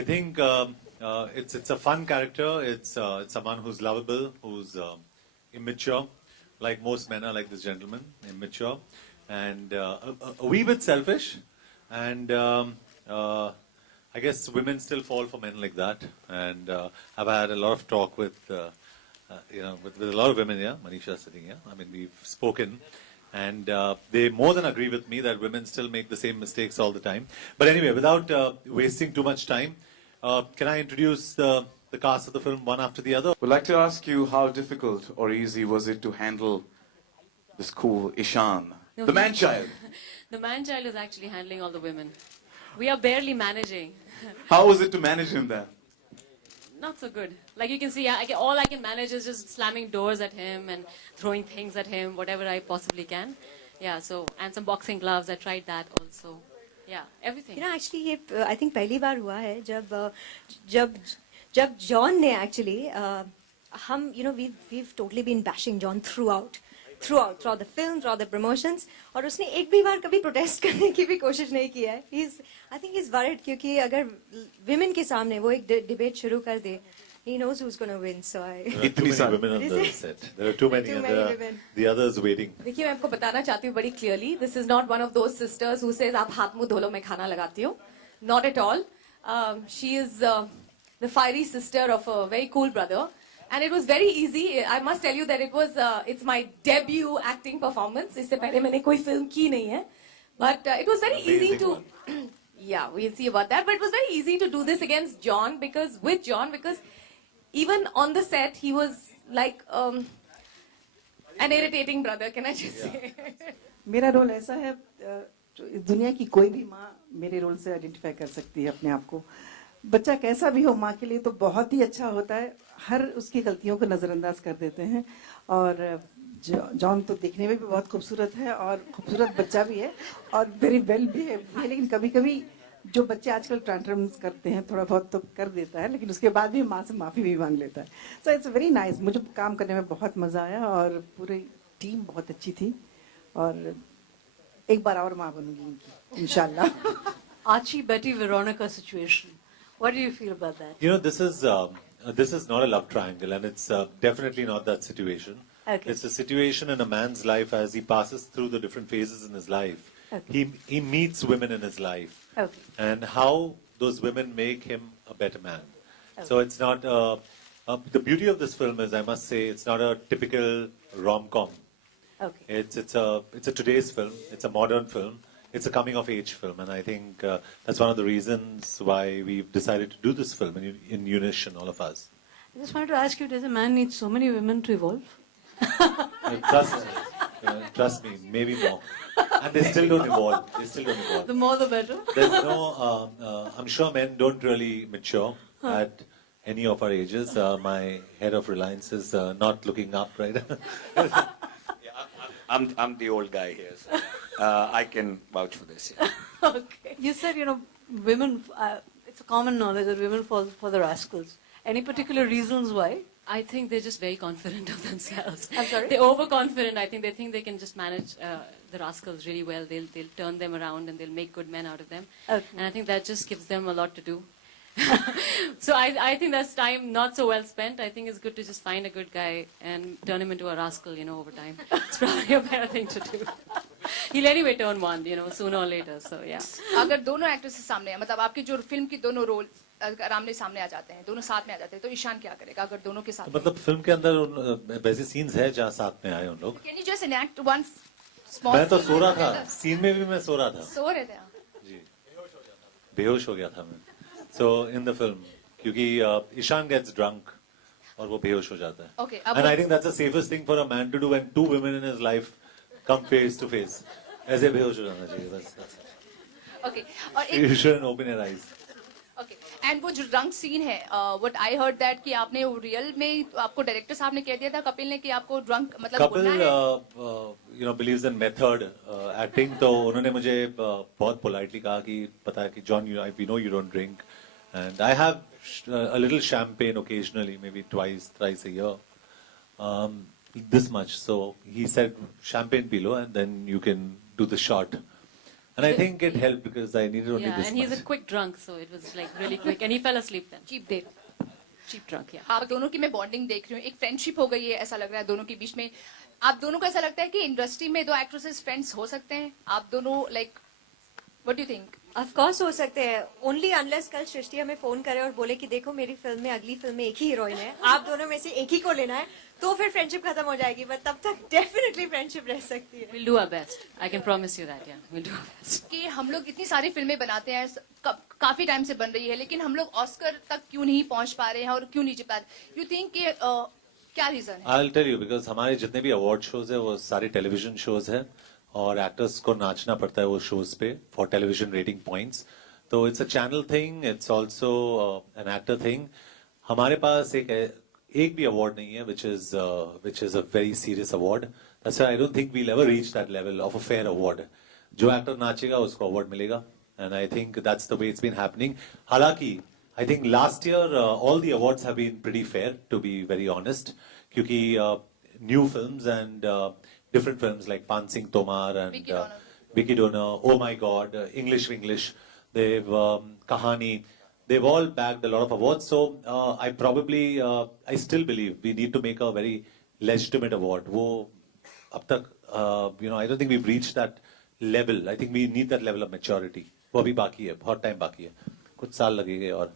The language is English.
I think it's a fun character. It's someone who's lovable, who's immature, like most men are like this gentleman, immature, and a wee bit selfish. And I guess women still fall for men like that. And I've had a lot of talk with with a lot of women here. Manisha sitting here. I mean, we've spoken. And they more than agree with me that women still make the same mistakes all the time. But anyway, without wasting too much time, can I introduce the cast of the film one after the other? Would like to ask you how difficult or easy was it to handle this cool Ishan, No, the man-child? The man-child is actually handling all the women. We are barely managing. How was it to manage him then? Not so good. Like you can see, all I can manage is just slamming doors at him and throwing things at him, whatever I possibly can. Yeah, so, and some boxing gloves, I tried that also. Yeah, everything. You know, actually, ये I think पहली बार हुआ है जब John ने actually हम we've totally been bashing John throughout the film, throughout the promotions, और उसने एक भी बार कभी protest करने की भी कोशिश नहीं की है. I think he's worried क्योंकि अगर women के सामने वो एक debate शुरू कर दे, he knows who's going to win. So There are too many women on the set. There are too many, and there are the others waiting. देखिए मैं आपको बताना चाहती हूँ very clearly. This is not one of those sisters who says आप हाथ मुंह धो लो मैं खाना लगाती हूँ. Not at all. She is the fiery sister of a very cool brother. And it was very easy. I must tell you that it's my debut acting performance. इससे पहले मैंने कोई film की नहीं है. But it was very easy to, yeah, we'll see about that. But it was very easy to do this against John because even on the set he was like an irritating brother. Can I just say? मेरा role ऐसा है दुनिया की कोई भी माँ मेरे role से आइडेंटिफाई कर सकती है अपने आप को. बच्चा कैसा भी हो माँ के लिए तो बहुत ही अच्छा होता है. हर उसकी गलतियों को नजरअंदाज कर देते हैं. और जॉन तो देखने में भी बहुत खूबसूरत है और खूबसूरत बच्चा भी है और वेरी वेल बिहेव है. लेकिन कभी-कभी जो बच्चे आजकल ट्रांसफॉर्म्स करते हैं थोड़ा बहुत तो कर देता है, लेकिन उसके बाद भी माँ से माफी भी मांग लेता है. So it's very nice. मुझे काम करने में बहुत मजा आया और पूरी टीम बहुत अच्छी थी और एक बार और माँ बनूंगी इनकी इंशाल्लाह. Archie, Betty, Veronica situation. What do you feel about that? You know, this is not a love triangle, and it's definitely not that situation. Okay. It's a situation in a man's life as he passes through the different phases in his life. Okay. He meets women in his life, Okay. and how those women make him a better man. So it's not the beauty of this film is, I must say, it's not a typical rom-com. Okay. It's a today's film. It's a modern film. It's a coming-of-age film, and I think that's one of the reasons why we've decided to do this film in unison, all of us. I just wanted to ask you, does a man need so many women to evolve? Trust me, maybe more. And they still don't evolve. The more the better. There's no, I'm sure men don't really mature at any of our ages. My head of Reliance is not looking up, right? I'm the old guy here. So, I can vouch for this. Yeah. Okay. You said, women, it's a common knowledge that women fall for the rascals. Any particular reasons why? I think they're just very confident of themselves. I'm sorry? They're overconfident. I think they think can just manage the rascals really well. They'll turn them around and they'll make good men out of them. Okay. And I think that just gives them a lot to do. So I think that's time not so well spent. I think it's good to just find a good guy and turn him into a rascal, over time. It's probably a better thing to do. He'll anyway turn one, sooner or later. So yeah. अगर दोनों actors सामने हैं, मतलब आपकी जो film की दोनों role अगर आमने सामने आ जाते हैं, दोनों साथ में आ जाते हैं, तो ईशान क्या करेगा अगर दोनों के साथ? मतलब फिल्म के अंदर वैसे सीन्स है जहाँ साथ में आए उन लोग. Can you just enact one small? मैं तो सो रहा था. सीन में भी मैं सो रहा था. सो रहे थे आप? जी. बेहोश हो गया था मैं. So in the film, क्योंकि Ishan gets drunk और वो बेहोश हो जाता है. Okay. And I think that's the safest thing for a man to do when two women in his life come face to face. ऐसे बेहोश हो जाना चाहिए बस. Okay. और You shouldn't open your eyes. Okay. And वो जो drunk scene है, what I heard that कि आपने रियल में आपको डायरेक्टर साहब ने कह दिया था कपिल ने कि आपको drunk मतलब बोलना है. Couple believes in method acting, तो उन्होंने मुझे बहुत politely कहा कि पता है कि John, we know you don't drink, and I have a little champagne occasionally, maybe twice, thrice a year, this much. So he said champagne pilo, and then you can do the shot. And I think it helped because I needed only Yeah, this and he's a much. quick drunk, so it was like really quick. And he fell asleep then. Cheap date. Cheap drunk, yeah. आप दोनों की मैं bonding देख रही हूँ, एक friendship हो गई है ऐसा लग रहा है दोनों के बीच में. आप दोनों को ऐसा लगता है कि इंडस्ट्री में दो एक्ट्रेसेस फ्रेंड्स हो सकते हैं? आप दोनों like what do you think? Of course हो सकते हैं. ओनली अनलेस कल सृष्टि हमें फोन करे और बोले कि देखो मेरी फिल्म में अगली फिल्म में एक ही हीरोइन है, आप दोनों में से एक ही को लेना है, तो फिर फ्रेंडशिप खत्म हो जाएगी. बट तब तक डेफिनेटली फ्रेंडशिप रह सकती है. We'll do our best. I can promise you that, yeah. We'll do our best. कि हम लोग इतनी सारी फिल्में बनाते हैं, काफी टाइम से बन रही है, लेकिन हम लोग ऑस्कर तक क्यों नहीं पहुंच पा रहे हैं और क्यों नहीं जीत पा रहे? यू थिंक कि क्या रीजन है? I'll tell you because हमारे जितने भी अवार्ड शोज है वो सारे टेलीविजन शोज है और एक्टर्स को नाचना पड़ता है वो शोज पे फॉर टेलीविजन रेटिंग पॉइंट्स. तो it's a channel thing, it's also an actor thing. हमारे पास एक भी अवार्ड नहीं है which is a very serious award. That's why I don't think we'll ever reach that level of a fair award. जो actor नाचेगा उसको award मिलेगा. And I think that's the way it's been happening. हालांकि I think last year all the awards have been pretty fair, to be very honest. क्योंकि new films and different films like Pan Singh Tomar and Vicky Donor, Oh My God, English, they've Kahani, they've all bagged a lot of awards. So I still believe we need to make a very legitimate award. वो अब तक I don't think we've reached that level. I think we need that level of maturity. वो अभी बाकी है, बहुत time बाकी है, कुछ साल लगेंगे और